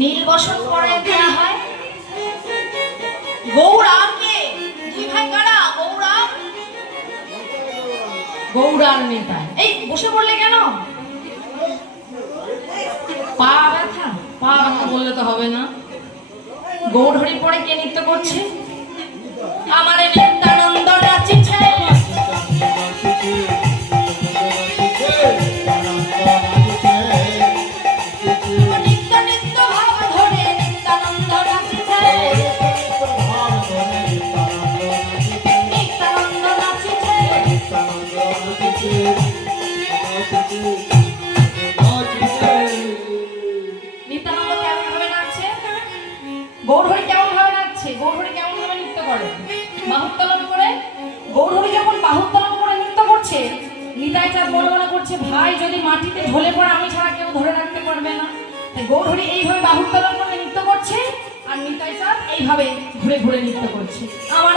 নীল বসন পরে দেওয়া হয়। গৌরাকে দুই ভাই কারা? গৌরার নেতা। এই বসে পড়লে কেন? পা ব্যথা? পা ব্যথা বললে তো হবে না। গৌরহরি পরে কে নৃত্য করছে? আমার নিত্যানন্দ নাচিছে। গৌরহরি কেমন ভাবে নাচছে? গৌরহরি কেমন ভাবে নৃত্য করে? বাহুত্তোলন করে। গৌরহরি যখন বাহুত্তোলন করে নৃত্য করছে, নিতাই চাঁদ বর্ণনা করছে, ভাই যদি মাটিতে ঢলে পড়ে আমি ছাড়া কেউ ধরে রাখতে পারবে না। তাই গৌরহরি এইভাবে বাহুত্তোলন করে নৃত্য করছে, আর নিতাই চাঁদ এইভাবে ঘুরে ঘুরে নৃত্য করছে। আমার